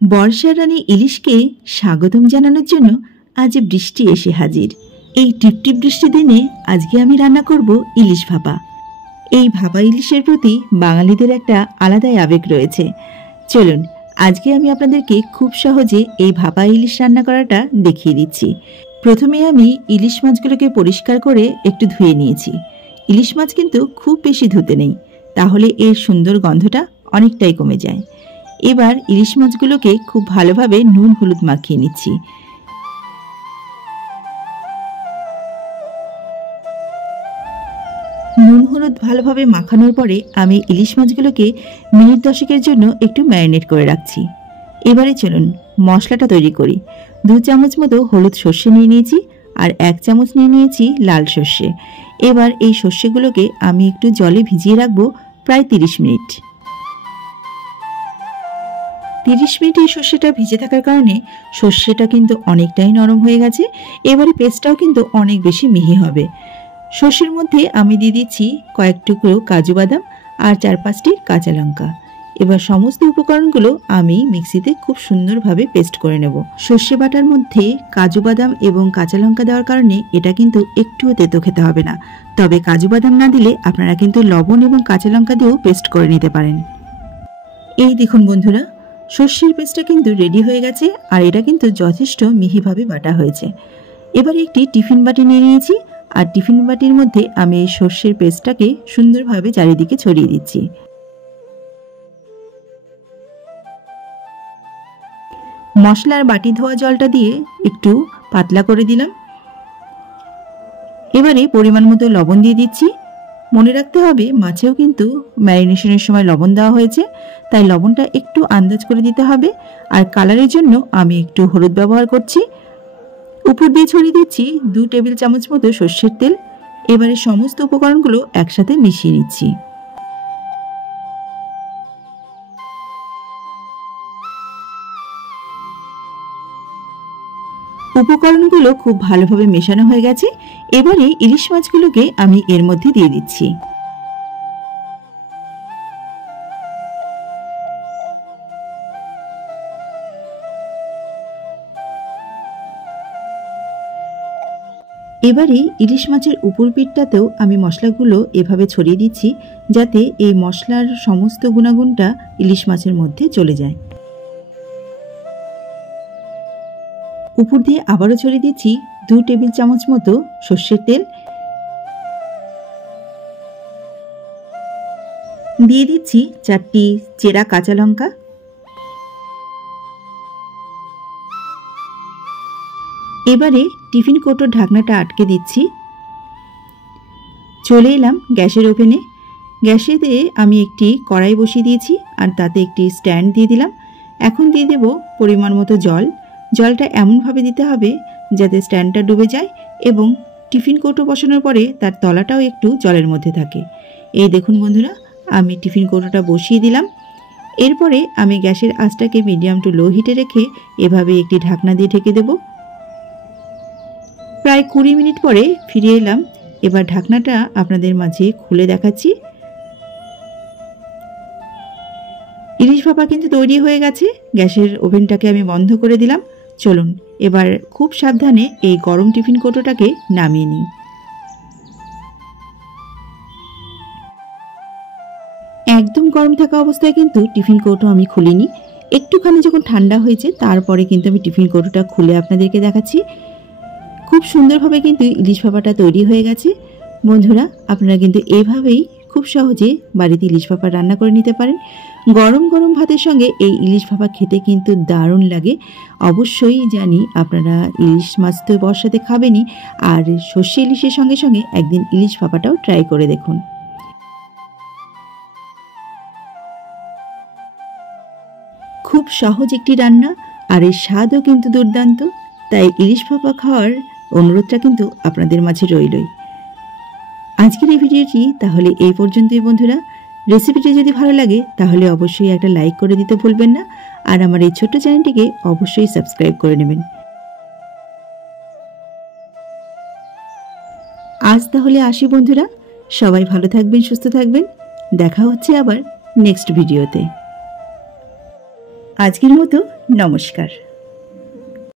বর্ষা রানী ইলিশকে স্বাগতম জানানোর জন্য আজ বৃষ্টি এসে হাজির। এই টিপটিপ বৃষ্টি দিনে আজকে আমি রান্না করব ইলিশ ভাপা। এই ভাপা ইলিশের প্রতি বাঙালিদের একটা আলাদাই আবেগ রয়েছে। চলুন আজকে আমি আপনাদেরকে খুব সহজে এই ভাপা ইলিশ রান্না করাটা দেখিয়ে দিচ্ছি। প্রথমে আমি ইলিশ মাছগুলোকে পরিষ্কার করে একটু ধুয়ে নিয়েছি। ইলিশ মাছ কিন্তু খুব বেশি ধুতে নেই, তাহলে এর সুন্দর গন্ধটা অনেকটাই কমে যায়। এবার ইলিশ মাছগুলোকে খুব ভালোভাবে নুন হলুদ মাখিয়ে নিচ্ছি। নুন হলুদ ভালোভাবে মাখানোর পরে আমি ইলিশ মাছগুলোকে মিনিট 10 জন্য একটু ম্যারিনেট করে রাখছি। এবারে চলুন মশলাটা তৈরি করি। 2 চামচ মতো হলুদ সর্ষে নিয়ে নিয়েছি আর 1 চামচ নিয়ে নিয়েছি লাল সর্ষে। এবার এই সর্ষেগুলোকে আমি একটু জলে ভিজিয়ে রাখবো প্রায় 30 মিনিট। 30 মিনিট এই সর্ষেটা ভিজে থাকার কারণে সর্ষেটা কিন্তু অনেকটাই নরম হয়ে গেছে। এবারে পেস্টটাও কিন্তু অনেক বেশি মিহি হবে। সর্ষের মধ্যে আমি দিয়ে দিচ্ছি কয়েক টুকরো কাজু বাদাম আর 4-5টি কাঁচা লঙ্কা। এবার সমস্ত উপকরণগুলো আমি মিক্সিতে খুব সুন্দরভাবে পেস্ট করে নেব। সর্ষে বাটার মধ্যে কাজু বাদাম এবং কাঁচা লঙ্কা দেওয়ার কারণে এটা কিন্তু একটুও তেতো খেতে হবে না। তবে কাজু বাদাম না দিলে আপনারা কিন্তু লবণ এবং কাঁচা লঙ্কা দিয়েও পেস্ট করে নিতে পারেন। এই দেখুন বন্ধুরা, সর্ষের পেস্টটা কিন্তু রেডি হয়ে গেছে আর এটা কিন্তু যথেষ্ট মিহিভাবে বাটা হয়েছে। এবার একটি টিফিন বাটি নিয়ে নিয়েছি আর টিফিন বাটির মধ্যে আমি এই সর্ষের পেস্টটাকে সুন্দরভাবে চারিদিকে ছড়িয়ে দিচ্ছি। মশলার বাটি ধোয়া জলটা দিয়ে একটু পাতলা করে দিলাম। এবারে পরিমাণ মতো লবণ দিয়ে দিচ্ছি। মনে রাখতে হবে মাছেও কিন্তু ম্যারিনেশনের সময় লবণ দেওয়া হয়েছে, তাই লবণটা একটু আন্দাজ করে দিতে হবে। আর কালারের জন্য আমি একটু হলুদ ব্যবহার করছি। উপর দিয়ে ছড়িয়ে দিচ্ছি 2 টেবিল চামচ মতো সর্ষের তেল। এবারে সমস্ত উপকরণগুলো একসাথে মিশিয়ে নিচ্ছি। উপকরণগুলো খুব ভালোভাবে মেশানো হয়ে গেছে। এবারে ইলিশ মাছগুলোকে আমি এর মধ্যে দিয়ে দিচ্ছি। এবারে ইলিশ মাছের উপর পিঠটাতেও আমি মশলাগুলো এভাবে ছড়িয়ে দিচ্ছি, যাতে এই মশলার সমস্ত গুণাগুণটা ইলিশ মাছের মধ্যে চলে যায়। উপর দিয়ে আবারও ছড়িয়ে দিচ্ছি 2 টেবিল চামচ মতো সর্ষের তেল। দিয়ে দিচ্ছি 4টি চেরা কাঁচা লঙ্কা। এবারে টিফিন কৌটোর ঢাকনাটা আটকে দিচ্ছি। চলে এলাম গ্যাসের ওভেনে। গ্যাসেতে আমি একটি কড়াই বসিয়ে দিয়েছি আর তাতে একটি স্ট্যান্ড দিয়ে দিলাম। এখন দিয়ে দেব পরিমাণ মতো জল। জলটা এমনভাবে দিতে হবে যাতে স্ট্যান্ডটা ডুবে যায় এবং টিফিন কৌটো বসানোর পরে তার তলাটাও একটু জলের মধ্যে থাকে। এই দেখুন বন্ধুরা, আমি টিফিন কৌটোটা বসিয়ে দিলাম। এরপরে আমি গ্যাসের আঁচটাকে মিডিয়াম টু লো হিটে রেখে এভাবে একটি ঢাকনা দিয়ে ঢেকে দেব। প্রায় 20 মিনিট পরে ফিরে এলাম। এবার ঢাকনাটা আপনাদের মাঝে খুলে দেখাচ্ছি। ইলিশ ভাপা কিন্তু তৈরি হয়ে গেছে। গ্যাসের ওভেনটাকে আমি বন্ধ করে দিলাম। চলুন এবার খুব সাবধানে এই গরম টিফিন কৌটোটাকে নামিয়ে নিই। একদম গরম থাকা অবস্থায় কিন্তু টিফিন কৌটো আমি খুলিনি। একটুখানি যখন ঠান্ডা হয়েছে তারপরে কিন্তু আমি টিফিন কৌটোটা খুলে আপনাদেরকে দেখাচ্ছি। খুব সুন্দরভাবে কিন্তু ইলিশ ভাপাটা তৈরি হয়ে গেছে। বন্ধুরা, আপনারা কিন্তু এভাবেই খুব সহজে বাড়িতে ইলিশ ভাপা রান্না করে নিতে পারেন। গরম গরম ভাতের সঙ্গে এই ইলিশ ভাপা খেতে কিন্তু দারুণ লাগে। অবশ্যই জানি আপনারা ইলিশ মাছ তো বর্ষাতে খাবেনই, আর সর্ষে ইলিশের সঙ্গে সঙ্গে একদিন ইলিশ ভাপাটাও ট্রাই করে দেখুন। খুব সহজ একটি রান্না আর এর স্বাদও কিন্তু দুর্দান্ত। তাই ইলিশ ভাপা খাওয়ার অনুরোধটা কিন্তু আপনাদের মাঝে রইলই। আজকের এই ভিডিওটি তাহলে এই পর্যন্তই বন্ধুরা। রেসিপিটি যদি ভালো লাগে তাহলে অবশ্যই একটা লাইক করে দিতে ভুলবেন না, আর আমার এই ছোট্ট চ্যানেলটিকে অবশ্যই সাবস্ক্রাইব করে নেবেন। আজ তাহলে আসি বন্ধুরা, সবাই ভালো থাকবেন, সুস্থ থাকবেন। দেখা হচ্ছে আবার নেক্সট ভিডিওতে। আজকের মতো নমস্কার।